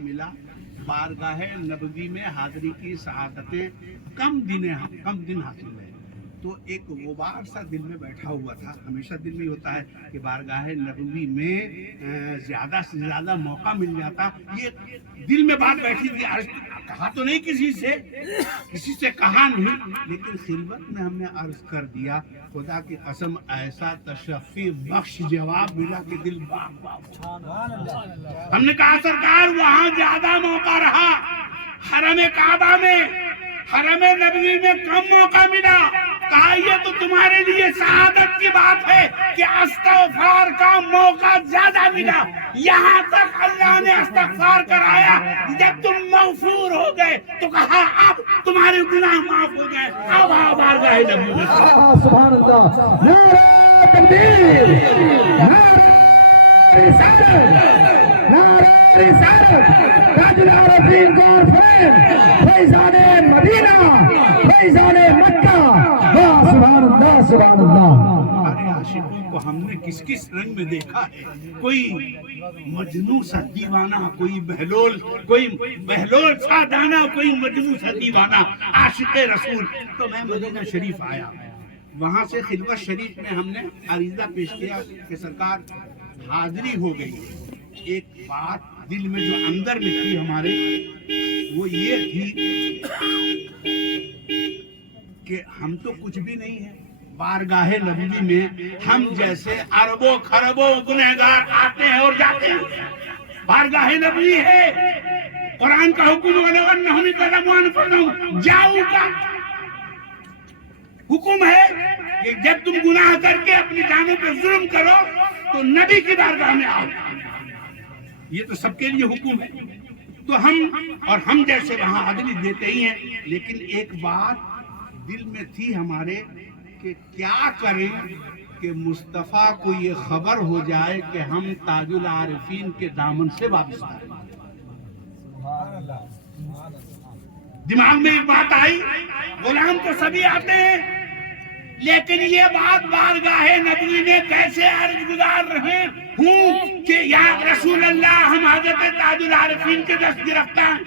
ملا بارگاہ نبوی میں حاضری کی سعادتیں کم دن حاصل ہوئے، تو ایک غبار سا دل میں بیٹھا ہوا تھا. ہمیشہ دل میں ہوتا ہے کہ بارگاہ نبوی میں زیادہ سے زیادہ موقع مل جاتا. یہ دل میں بات بیٹھی تھی. کہا تو نہیں کسی سے کہا نہیں، لیکن خلوت میں ہم نے عرض کر دیا. خدا کی قسم ایسا تشفی بخش جواب ملا کہ دل باغ باغ. ہم نے کہا سرکار وہاں زیادہ موقع رہا، حرم کعبہ میں، حرم نبوی میں کم موقع ملا. کہا یہ تو تمہارے لیے سعادت کی بات ہے کہ استغفار کا موقع زیادہ ملا. یہاں تک اللہ نے استغفار کرایا. جب تم مغفور ہو گئے تو کہا اب تمہارے گناہ معاف ہو گئے، اب بارگاہ نبوی میں. سبحان اللہ. نعرہ تکبیر، نعرہ رسالت، نعرہ رسالت. تاج العارفین گور فریند فیضان مدینہ، فیضان مکہ. سبحان اللہ، سبحان اللہ. ہمارے عاشقوں کو ہم نے کس کس رنگ میں دیکھا ہے. کوئی مجنون سا دیوانہ، کوئی بہلول سا دانا، کوئی مجنون سا دیوانہ عاشق رسول. تو میں مدینہ شریف آیا، وہاں سے خلوت شریف میں ہم نے عریضہ پیش کیا کہ سرکار حاضری ہو گئی. ایک بات دل میں جو اندر میں تھی ہمارے، وہ یہ تھی کہ ہم تو کچھ بھی نہیں ہیں. بارگاہ نبوی میں ہم جیسے اربوں خربوں گنہگار آتے ہیں اور جاتے ہیں. بارگاہ نبوی ہے، قرآن کا حکم جاؤ کا حکم ہے کہ جب تم گناہ کر کے اپنی جانوں پہ ظلم کرو تو نبی کی بارگاہ میں آؤ. یہ تو سب کے لیے حکم ہے. تو ہم جیسے وہاں حاضری دیتے ہی ہیں، لیکن ایک بات دل میں تھی ہمارے کہ کیا کریں کہ مصطفیٰ کو یہ خبر ہو جائے کہ ہم تاج العارفین کے دامن سے وابستہ ہیں. دماغ میں ایک بات آئی، غلام تو سبھی آتے ہیں، لیکن یہ بات بارگاہ نبوی میں کیسے عرض گزار رہے ہوں کہ یا رسول اللہ ہم حضرت تاج العارفین کے دست گرفتہ ہیں.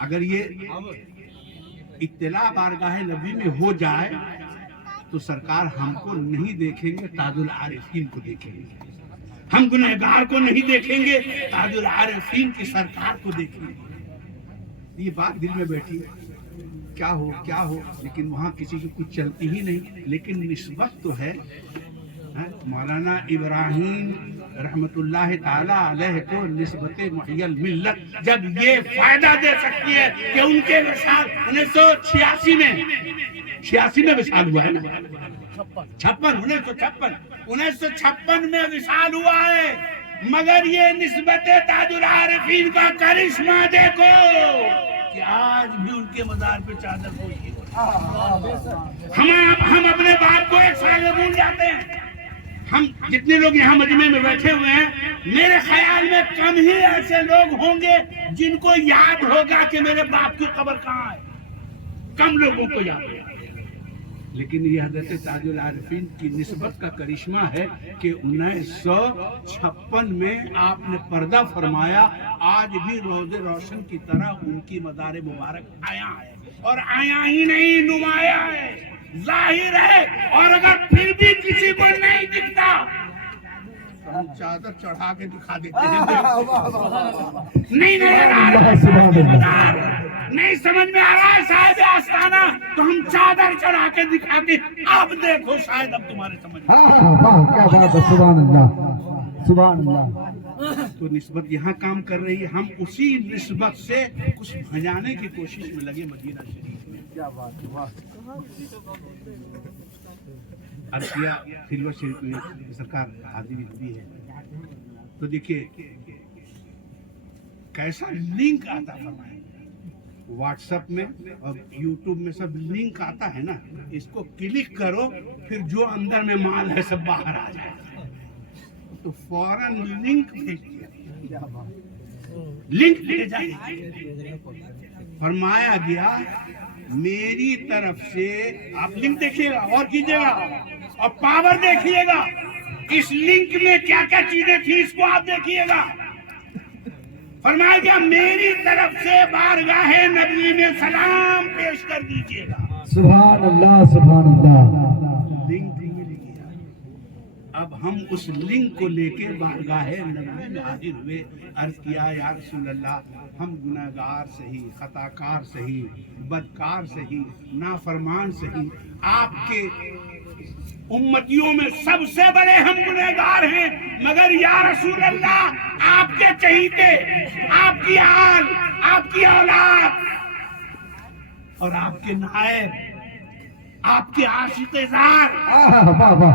اگر یہ اطلاع بارگاہ نبوی میں ہو جائے تو سرکار ہم کو نہیں دیکھیں گے، تاج العارفین کو دیکھیں گے. ہم گنہگار کو نہیں دیکھیں گے، تاج العارفین کی سرکار کو دیکھیں گے. یہ بات دل میں بیٹھی، کیا ہو، لیکن وہاں کسی کی کچھ چلتی ہی نہیں. لیکن نسبت تو ہے. مولانا ابراہیم رحمت اللہ تعالی علیہ کو نسبت محی الملت جب یہ فائدہ دے سکتی ہے کہ ان کے وصال 1986 میں وصال ہوا ہے نا، 1956 میں وصال ہوا ہے. مگر یہ نسبت تاج العارفین کا کرشمہ دیکھو کہ آج بھی ان کے مزار پہ چادر پوشی ہوتی. ہم اپنے باپ کو ایک سال میں بھول جاتے ہیں. ہم جتنے لوگ یہاں مجمع میں بیٹھے ہوئے ہیں، میرے خیال میں کم ہی ایسے لوگ ہوں گے جن کو یاد ہوگا کہ میرے باپ کی قبر کہاں ہے. کم لوگوں کو یاد ہے. لیکن یہ حضرت تاج العارفین کی نسبت کا کرشمہ ہے کہ 1956 میں آپ نے پردہ فرمایا. آج بھی روز روشن کی طرح ان کی مزار مبارک آیا ہے، اور آیا ہی نہیں، نمایاں ہے، ظاہر ہے. اور اگر پھر بھی کسی کو نہیں دکھتا تو ہم چادر چڑھا کے دکھا دیتے ہیں. نہیں سمجھ میں آ رہا ہے صاحب آستانہ، تو ہم چادر چڑھا کے دکھاتے. اب دیکھو شاید اب تمہارے سمجھ میں. کیا بات ہے. سبحان اللہ، سبحان اللہ. تو نسبت یہاں کام کر رہی ہے. ہم اسی نسبت سے کچھ بھجانے کی کوشش میں لگے مدینہ شریف میں. کیا بات ہے. عرضیہ خلوت شریف میں سرکار حاضری ہوئی ہے تو دیکھیے کیسا لنک آتا فرمائے. واٹس ایپ میں اور یوٹیوب میں سب لنک آتا ہے نا، اس کو کلک کرو، پھر جو اندر میں مال ہے سب باہر آ جائے. تو فوراً لنک بھیج دیا. لنک بھیجا فرمایا گیا میری طرف سے. آپ لنک دیکھیے گا اور کیجیے گا اور پاور دیکھیے گا. اس لنک میں کیا کیا چیزیں تھی اس کو آپ دیکھیے گا. فرمایا گیا میری طرف سے بارگاہ نبی میں سلام پیش کر دیجیے گا. سبحان اللہ سبحان اللہ. لنک مل گیا. اب ہم اس لنک کو لے کے بارگاہ نبی میں حاضر ہوئے. عرض کیا یا رسول اللہ ہم گناہگار سہی، خطا کار سہی، بدکار سہی، نافرمان سہی، آپ کے امتیوں میں سب سے بڑے ہم گنہگار ہیں، مگر یا رسول اللہ آپ کے چہیتے، آپ کی آل، آپ کی اولاد اور آپ کے نائب، آپ کے عاشق زار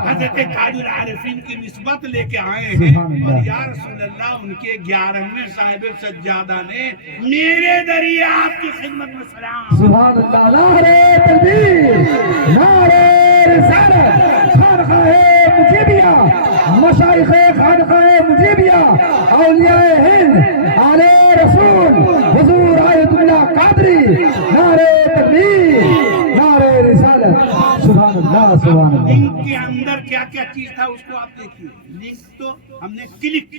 حضرت تاج العارفین کی نسبت لے کے آئے ہیں. اور یا رسول اللہ ان کے 11ویں صاحب سجادہ نے میرے ذریعے آپ کی خدمت میں سلام. سبحان اللہ. نعرہ تکبیر، نعرہ رسالت، خانقاہ مجیبیہ، مشائخ خانقاہ مجیبیہ، اولیاء ہند، آل رسول، حضور آیت اللہ قادری، نعرہ تکبیر، نعرہ رسالت. سبحان اللہ سبحان اللہ. لنک کے اندر کیا کیا چیز تھا اس کو آپ دیکھیے. لنک تو ہم نے کلک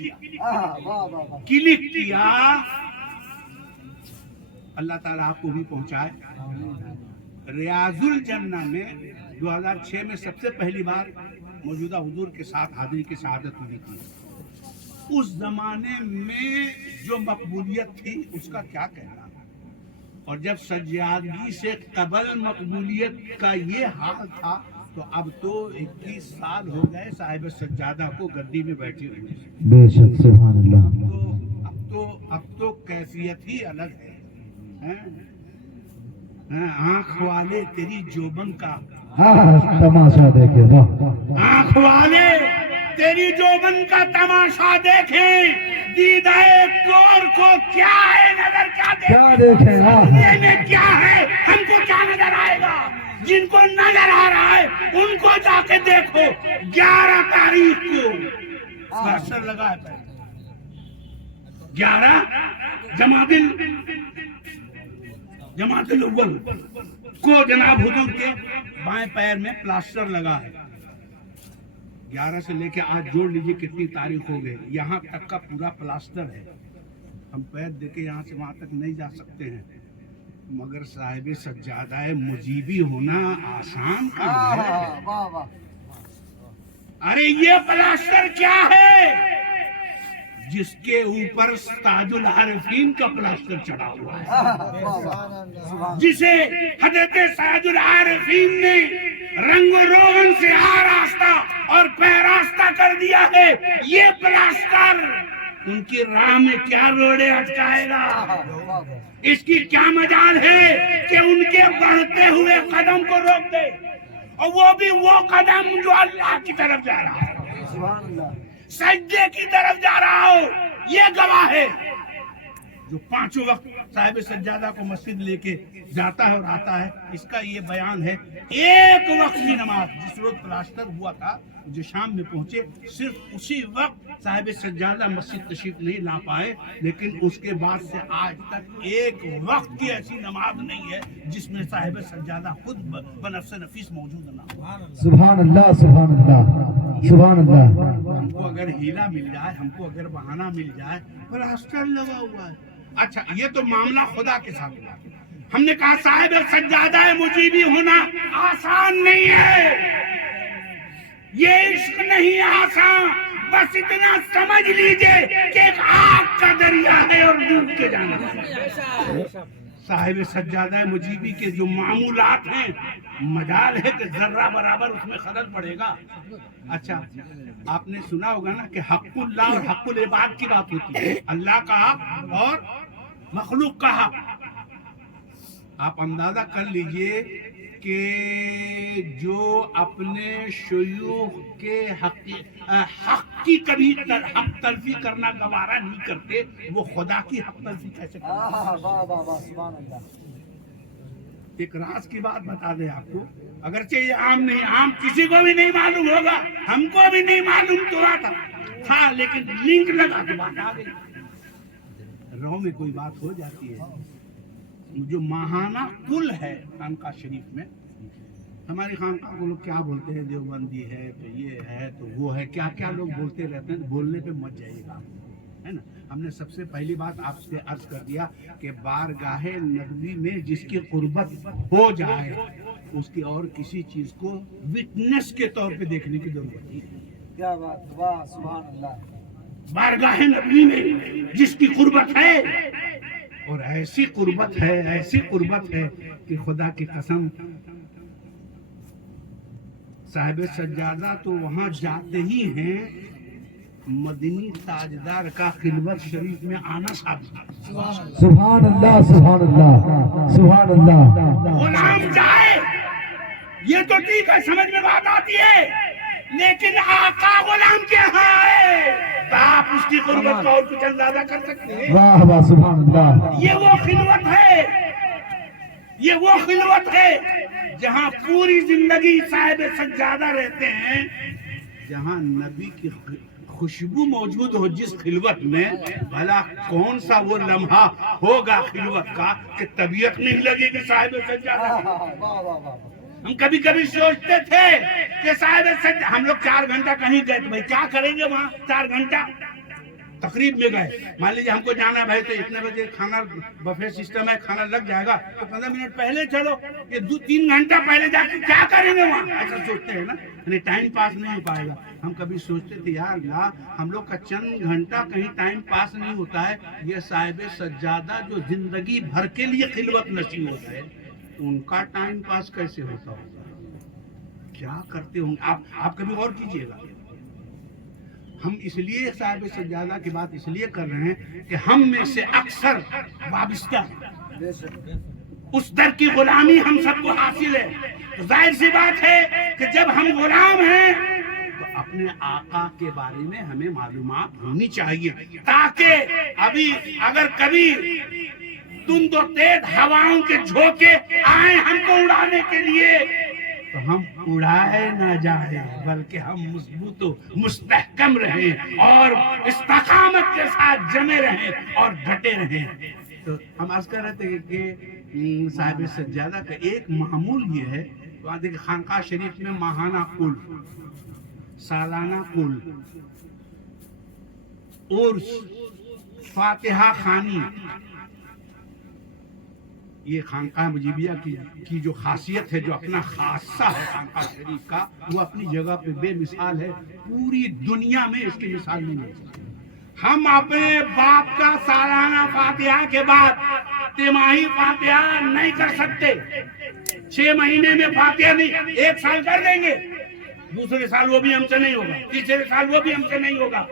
کیا. اللہ تعالیٰ آپ کو بھی پہنچائے. ریاض الجنہ میں 2006 میں سب سے پہلی بار موجودہ حضور کے ساتھ حاضری کی شہادت ہوئی تھی. اس زمانے میں جو مقبولیت تھی اس کا کیا کہنا، اور جب سجادگی سے قبل مقبولیت کا یہ حال تھا تو اب تو 21 سال ہو گئے صاحب سجادہ کو گدی میں بیٹھے ہوئے. بے شک سبحان اللہ. اب تو کیفیت ہی الگ ہے. آنکھ والے تیری جوبن کا تماشا دیکھے. واہ. آنکھ والے تیری جوبن کا تماشا دیکھیں. دیدائے کور کو کیا ہے نظر کیا دیکھیں. یہ میں کیا ہے ہم کو کیا نظر آئے گا. جن کو نظر آ رہا ہے ان کو جا کے دیکھو. 11 تاریخ کو پلاسٹر لگا ہے. 11 جماعت الاول کو جناب حضور کے بائیں پیر میں پلاسٹر لگا ہے. 11 سے لے کے آج جوڑ لیجئے کتنی تاریخ ہو گئے. یہاں تک کا پورا پلاسٹر ہے. ہم پیر دے کے یہاں سے وہاں تک نہیں جا سکتے ہیں، مگر صاحب سجادہ مجیبی ہونا آسان کام ہے. ارے یہ پلاسٹر کیا ہے جس کے اوپر تاج العارفین کا پلاسٹر چڑھا ہوا ہے، جسے حضرت تاج العارفین نے رنگ و روغن سے آراستہ اور پیراستہ کر دیا ہے. یہ پلاسٹر ان کی راہ میں کیا روڑے اٹکائے گا. اس کی کیا مجال ہے کہ ان کے بڑھتے ہوئے قدم کو روک دے، اور وہ بھی وہ قدم جو اللہ کی طرف جا رہا ہے، سجدے کی طرف جا رہا ہو. یہ گواہ ہے جو 5 وقت صاحب سجادہ کو مسجد لے کے جاتا ہے اور آتا ہے. اس کا یہ بیان ہے. ایک وقت کی نماز جس روز پلاسٹر ہوا تھا جو شام میں پہنچے، صرف اسی وقت صاحب سجادہ مسجد تشریف نہیں لا پائے، لیکن اس کے بعد سے آج تک ایک وقت کی ایسی نماز نہیں ہے جس میں صاحب سجادہ خود بنفس نفیس موجود نہ ہو. سبحان اللہ سبحان اللہ سبحان اللہ. ہم کو اگر ہیلا مل جائے، ہم کو اگر بہانہ مل جائے، پلاسٹر لگا ہوا ہے. اچھا یہ تو معاملہ خدا کے ساتھ ہوا. ہم نے کہا صاحب سجادہ مجیبی ہونا آسان نہیں ہے. یہ عشق نہیں آسان. بس اتنا سمجھ لیجئے کہ ایک آگ کا دریا ہے اور ڈوب کے جانا ہے. صاحب سجادہ مجیبی کے جو معمولات ہیں، مجال ہے کہ ذرہ برابر اس میں خلل پڑے گا. اچھا آپ نے سنا ہوگا نا کہ حق اللہ اور حق العباد کی بات ہوتی ہے. اللہ کا حق اور مخلوق کا حق. آپ اندازہ کر لیجئے کہ جو اپنے شیوخ کے حق کی کبھی حق تلفی کرنا گوارا نہیں کرتے، وہ خدا کی حق تلفی کیسے کرتے؟ ایک راز کی بات بتا دیں آپ کو، اگرچہ یہ عام نہیں، عام کسی کو بھی نہیں معلوم ہوگا، ہم کو بھی نہیں معلوم تھا، لیکن لنک لگا کے بات آ گئی. روح میں کوئی بات ہو جاتی ہے. جو ماہانہ کل ہے خانقاہ شریف میں، ہماری خانقاہ کو لوگ کیا بولتے ہیں، دیوبندی ہے تو یہ ہے تو وہ ہے، کیا کیا لوگ بولتے رہتے ہیں. بولنے پہ مت جائیے گا، ہے نا. ہم نے سب سے پہلی بات آپ سے عرض کر دیا کہ بارگاہ نبوی میں جس کی قربت ہو جائے اس کی اور کسی چیز کو وٹنس کے طور پہ دیکھنے کی ضرورت نہیں. کیا بات, واہ سبحان اللہ. بارگاہ نبوی میں جس کی قربت ہے اور ایسی قربت ہے کہ خدا کی قسم صاحب سجادہ تو وہاں جاتے ہی ہیں مدنی تاجدار کا خلوت شریف میں آنا ثابت. سبحان اللہ سبحان اللہ سبحان اللہ. غلام جائے یہ تو ٹھیک ہے, سمجھ میں بات آتی ہے, لیکن آقا غلام کے یہاں آئے تو آپ اس کی قربت کا اور کچھ اندازہ کر سکتے ہیں. واہ واہ سبحان اللہ. یہ وہ خلوت ہے جہاں پوری زندگی صاحب سجادہ رہتے ہیں, جہاں نبی کی خوشبو موجود ہو جس خلوت میں, بھلا کون سا وہ لمحہ ہوگا خلوت کا کہ طبیعت نہیں لگے گی صاحب سجادہ. ہم کبھی کبھی سوچتے تھے کہ صاحب سجادہ, ہم لوگ 4 گھنٹہ کہیں گئے تو بھائی کیا کریں گے وہاں 4 گھنٹہ تقریب میں گئے, مان لیجیے ہم کو جانا ہے بھائی تو اتنے بجے کھانا بفے سسٹم ہے, کھانا لگ جائے گا تو 15 منٹ پہلے چلو, یہ 2-3 گھنٹہ پہلے جا کے کیا کریں گے وہاں, ایسا سوچتے ہیں نا, یعنی ٹائم پاس نہیں ہو پائے گا. ہم کبھی سوچتے تھے یار اللہ ہم لوگ کا چند گھنٹہ کہیں ٹائم پاس نہیں ہوتا ہے, یہ صاحب سجادہ جو زندگی بھر کے لیے خلوت نصیب ہوتا ہے ان کا ٹائم پاس کیسے ہوتا ہوگا, کیا کرتے ہوں گے آپ کبھی غور کیجئے گا. ہم اس لیے صاحب سجادہ کی بات اس لیے کر رہے ہیں کہ ہم میں سے اکثر وابستہ ہیں, اس در کی غلامی ہم سب کو حاصل ہے. تو ظاہر سی بات ہے کہ جب ہم غلام ہیں تو اپنے آقا کے بارے میں ہمیں معلومات ہونی چاہیے, تاکہ ابھی اگر کبھی تند و تیز ہواؤں کے جھونکے آئیں ہم کو اڑانے کے لیے تو ہم اڑائے نہ جائیں, بلکہ ہم مضبوط و مستحکم رہیں اور استقامت کے ساتھ جمے رہیں اور ڈٹے رہیں. تو ہم عرض کر رہے تھے کہ صاحب سجادہ کا ایک معمول یہ ہے, وہاں دیکھیں خانقاہ شریف میں ماہانہ کل, سالانہ کل, عرس, فاتحہ خوانی, یہ خانقاہ مجیبیہ کی جو خاصیت ہے, جو اپنا خاصہ ہے خانقاہ شریف کا, وہ اپنی جگہ پہ بے مثال ہے, پوری دنیا میں اس کی مثال نہیں ہے. ہم اپنے باپ کا سالانہ فاتحہ کے بعد تیماہی فاتحہ نہیں کر سکتے, 6 مہینے میں فاتحہ نہیں, 1 سال کر دیں گے, دوسرے سال وہ بھی ہم سے نہیں ہوگا, تیسرے سال وہ بھی ہم سے نہیں ہوگا,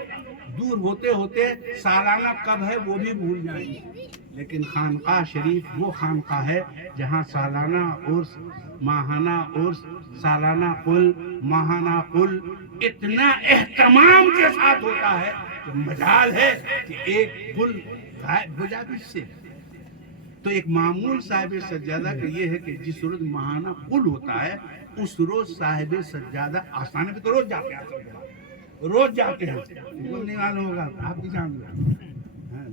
دور ہوتے ہوتے سالانہ کب ہے وہ بھی بھول جائیں گے. لیکن خانقاہ شریف وہ خانقاہ ہے جہاں سالانہ عرس, ماہانہ عرس, سالانہ قل, ماہانہ قل اتنا اہتمام کے ساتھ ہوتا ہے کہ مجال ہے کہ ایک قل غائب ہو جائے اس سے. تو ایک معمول صاحب سجادہ کا یہ ہے کہ جس روز ماہانہ قل ہوتا ہے اس روز صاحب سجادہ آستانے پہ تو روز جاتے ہیں, نہیں معلوم ہوگا آپ بھی جان لیں,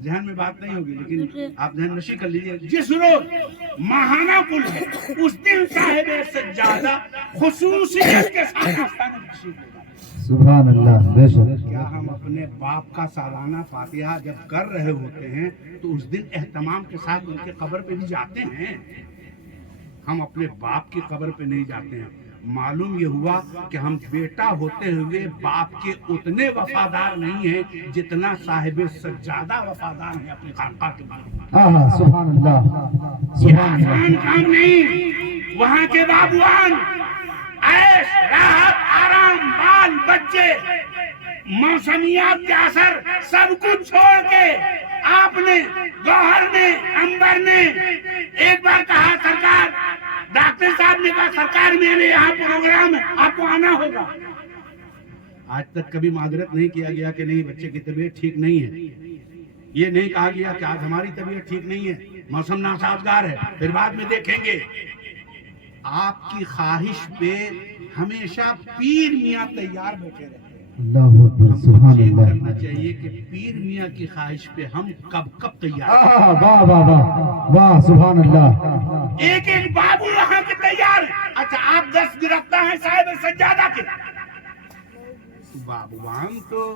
ذہن میں بات نہیں ہوگی لیکن آپ ذہن نشی کر لیجئے, جس روز ماہانہ قل ہے اس دن صاحب سجادہ خصوصیت کے ساتھ آستانے تشریف لے جاتے ہیں. سبحان اللہ. بے شک کیا ہم اپنے باپ کا سالانہ فاتحہ جب کر رہے ہوتے ہیں تو اس دن اہتمام کے ساتھ ان کے قبر پہ بھی جاتے ہیں؟ ہم اپنے باپ کی قبر پہ نہیں جاتے ہیں. معلوم یہ ہوا کہ ہم بیٹا ہوتے ہوئے باپ کے اتنے وفادار نہیں ہیں جتنا صاحب سجادہ وفادار ہیں اپنے خانقاہ کے بارے میں. سبحان اللہ سبحان اللہ. کام نہیں, وہاں کے بابوان عیش راحت آرام, بال بچے, موسمیات کے اثر سب کچھ چھوڑ کے آپ نے, گوہر نے, انبر نے ایک بار کہا سرکار, ڈاکٹر صاحب نے کہا سرکار میرے یہاں پروگرام ہے آپ کو آنا ہوگا. آج تک کبھی معذرت نہیں کیا گیا کہ نہیں بچے کی طبیعت ٹھیک نہیں ہے, یہ نہیں کہا گیا کہ آج ہماری طبیعت ٹھیک نہیں ہے, موسم ناسازگار ہے, پھر بعد میں دیکھیں گے. آپ کی خواہش پہ ہمیشہ پیر میاں تیار بیٹھے رہتے ہیں. اللہ اکبر. سبحان اللہ. کرنا چاہیے کہ پیر میاں کی خواہش پہ ہم کب تیار. واہ واہ واہ واہ سبحان اللہ. ایک بابو وہاں کے تیار. اچھا آپ 10 گرفتار ہیں صاحب سجادہ کے, بابوان تو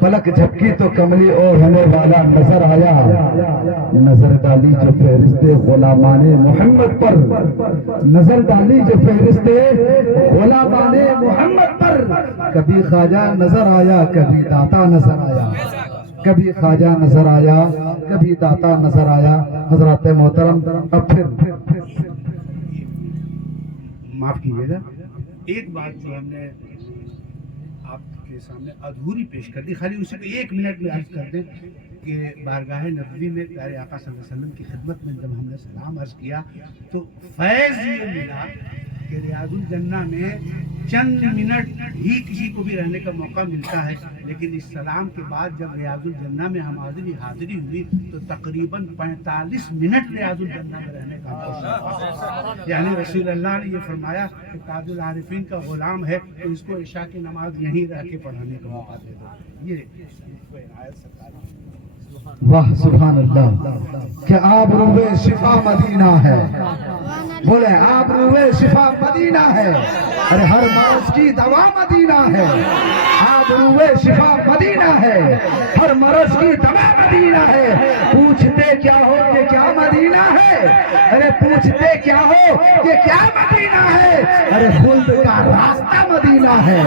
پلک جھپکی تو کملی اور ہونے والا نظر آیا، نظر ڈالی جو فہرست غلامان محمد پر، نظر ڈالی جو فہرست غلامان محمد پر، کبھی خواجہ نظر آیا کبھی داتا نظر آیا، کبھی خواجہ نظر آیا کبھی داتا نظر آیا۔ حضرات محترم اب پھر معاف کیجیے گا، ایک بات جو ہم نے آپ کے سامنے ادھوری پیش کر دی، خالی اسی کو 1 منٹ میں عرض کر دیں کہ بارگاہ نبوی میں پیارے آقا صلی اللہ علیہ وسلم کی خدمت میں جب ہم نے سلام عرض کیا تو فیض یہ ملا کہ ریاض الجنہ میں چند منٹ ہی کسی کو بھی رہنے کا موقع ملتا ہے، لیکن اس سلام کے بعد جب ریاض الجنہ میں ہماری حاضری ہوئی تو تقریباً 45 منٹ ریاض الجنہ میں رہنے کا موقع، یعنی رسول اللہ نے یہ فرمایا کہ تاج العارفین کا غلام ہے تو اس کو عشاء کی نماز یہیں رہ کے پڑھانے کا موقع دے دو۔ یہ عنایت سرکاری۔ واہ سبحان اللہ، کہ آپ روح شفا مدینہ ہے، بولے آپ روح شفا مدینہ ہے، ارے ہر مرض کی دوا مدینہ ہے، آپ روح شفا مدینہ ہے، ہر مرض کی دوا مدینہ ہے۔ پوچھتے کیا ہو کہ کیا مدینہ ہے، ارے پوچھتے کیا ہو کہ کیا مدینہ ہے، ارے خلد کا راستہ مدینہ ہے۔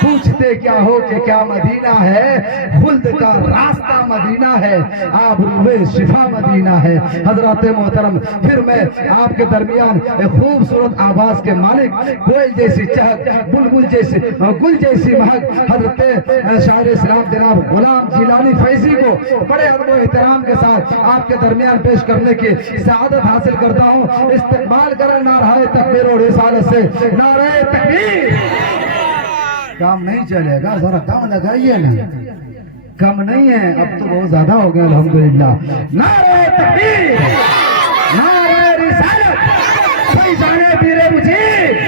پوچھتے کیا ہو کہ کیا مدینہ ہے، خلد کا راستہ مدینہ ہے، آپ روح شفا مدینہ ہے۔ حضرات محترم پھر میں آپ کے درمیان ایک خوبصورت آواز کے مالک، کوئل جیسی چہک، بلبل جیسی گل جیسی مہک، حضرت شاعر اسلام جناب غلام جیلانی فیضی کو بڑے ادب و احترام کے ساتھ آپ کے درمیان پیش کرنے کی سعادت حاصل کرتا ہوں۔ استقبال کریں نعرہ تکبیر و رسالت سے، نعرہ تکبیر۔ کام نہیں چلے گا، ذرا کام لگائیے نا، کم نہیں ہے، اب تو بہت زیادہ ہو گیا الحمدللہ۔ نعرہ تکبیر، نعرہ رسالت، فیضان پیر مجید،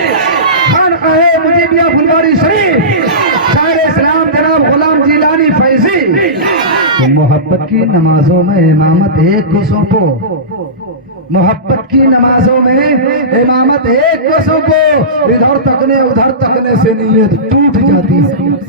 خانقاہ مجیبیہ پھلواری شریف، شاعر اسلام جناب غلام جیلانی فیضی۔ محبت کی نمازوں میں امامت ایک کو سونپو، محبت کی نمازوں میں امامت ایک کو سونپو، ادھر تکنے ادھر تکنے سے نیت ٹوٹ جاتی ہے۔